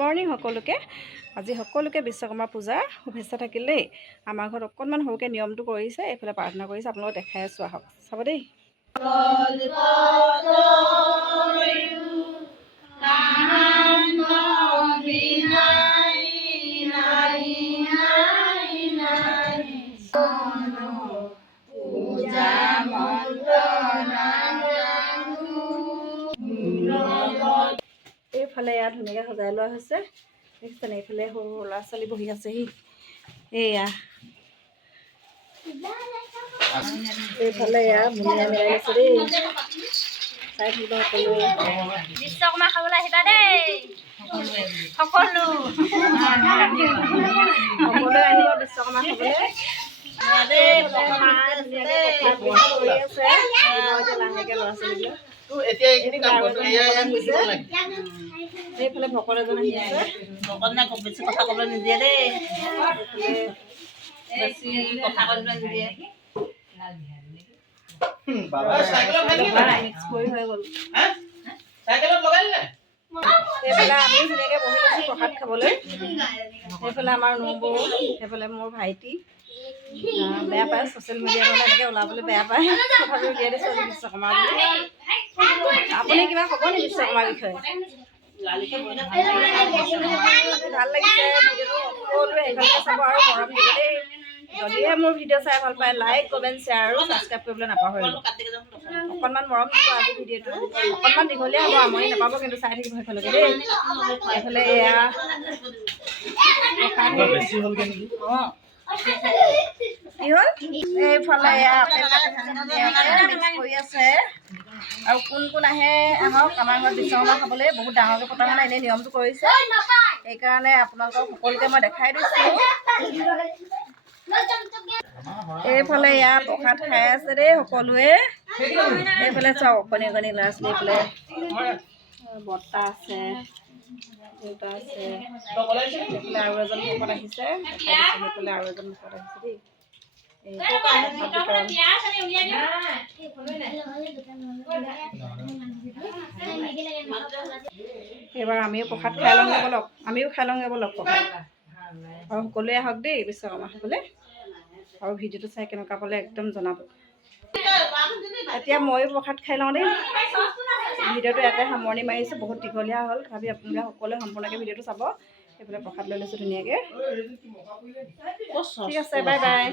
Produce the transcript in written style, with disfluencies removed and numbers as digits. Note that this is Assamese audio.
মৰ্ণিং সকলোকে আজি সকলোকে বিশ্বকৰ্মা পূজাৰ শুভেচ্ছা থাকিল দেই। আমাৰ ঘৰত অকণমান সৰুকৈ নিয়মটো কৰিছে, এইফালে প্ৰাৰ্থনা কৰিছে, আপোনালোকক দেখাই আছোঁ, আহক চাব দেই। এইফালে ইয়াত ধুনীয়াকৈ সজাই লোৱা হৈছে, দেখিছেনে? এইফালে সৰু ল'ৰা ছোৱালী বহি আছেহি, এয়া এইফালে এয়া ধুনীয়া মিলাই আছে দেই, চাই থাকিব সকলোৱে। বিশ্বকৰ্মা খাবলৈ আহিবা দেই, সকলো সকলোৱে আহিব বিশ্বকৰ্মা খাবলৈ। এইফালে ভকত এজন আহি আছে, বেছি কথা ক'বলৈ নিদিয়ে দেই, বেছি কথা ক'বলৈ নিদিয়ে। মিক্স কৰি হৈ গ'ল। সেইফালে আমিও ধুনীয়াকৈ বহি লৈছোঁ প্ৰসাদ খাবলৈ। সেইফালে আমাৰ নবৌ, সেইফালে মোৰ ভাইটি বেয়া পায়, ছ'চিয়েল মিডিয়াত হ'লে এনেকৈ ওলাবলৈ বেয়া পায়, তথাপিও দিয়ে দিছোঁ আজি বিশ্বকৰ্মা বুলি। আপুনি কিবা ক'ব নেকি বিশ্বকৰ্মাৰ বিষয়ে? ভাল লাগিছে ভিডিঅ'টো, সকলোৱে সেইফালে চাব আৰু মৰম দিব দেই। যদিহে মোৰ ভিডিঅ' চাই ভাল পায়, লাইক কমেণ্ট শ্বেয়াৰ আৰু ছাবস্ক্ৰাইব কৰিবলৈ নাপাহৰিব। অকণমান মৰম দিব আজি ভিডিঅ'টো, অকণমান দীঘলীয়া হ'ব, আমনি নাপাব কিন্তু চাই থাকিব সেইফালেকে দেই। এইফালে এয়া কি হ'ল, এইফালে এয়া মিক্স কৰি আছে। আৰু কোন কোন আহে আহক আমাৰ ঘৰত বিশ্বকৰ্মা খাবলৈ। বহুত ডাঙৰকৈ পতা মানে এনেই নিয়মটো কৰিছে, সেইকাৰণে আপোনালোকক সকলোকে মই দেখাই দিছোঁ। এইফালে এয়া প্ৰসাদ খাই আছে দেই সকলোৱে। এইফালে চাওক অকণি অকণি ল'ৰা ছোৱালী, এইফালে বৰ্তা আছে, দেউতা আছে, এইফালে আৰু এজন ভকত আহিছে, সেইফালে আৰু এজন ভকত আহিছে দেই। এইবাৰ আমিও প্ৰসাদ খাই লওঁগৈ ব'লক, আমিও খাই লওঁগৈ ব'লক প্ৰসাদ। আৰু সকলোৱে আহক দেই বিশ্বকৰ্মা খাবলৈ। আৰু ভিডিঅ'টো চাই কেনেকুৱা পালে একদম জনাব। এতিয়া ময়ো প্ৰসাদ খাই লওঁ দেই। ভিডিঅ'টো ইয়াতে সামৰণি মাৰিছোঁ, বহুত দীঘলীয়া হ'ল, তথাপি আপোনালোকে সকলোৱে সম্পূৰ্ণকৈ ভিডিঅ'টো চাব। সেইফালে প্ৰসাদ লৈ লৈছোঁ ধুনীয়াকৈ। ঠিক আছে, বাই বাই।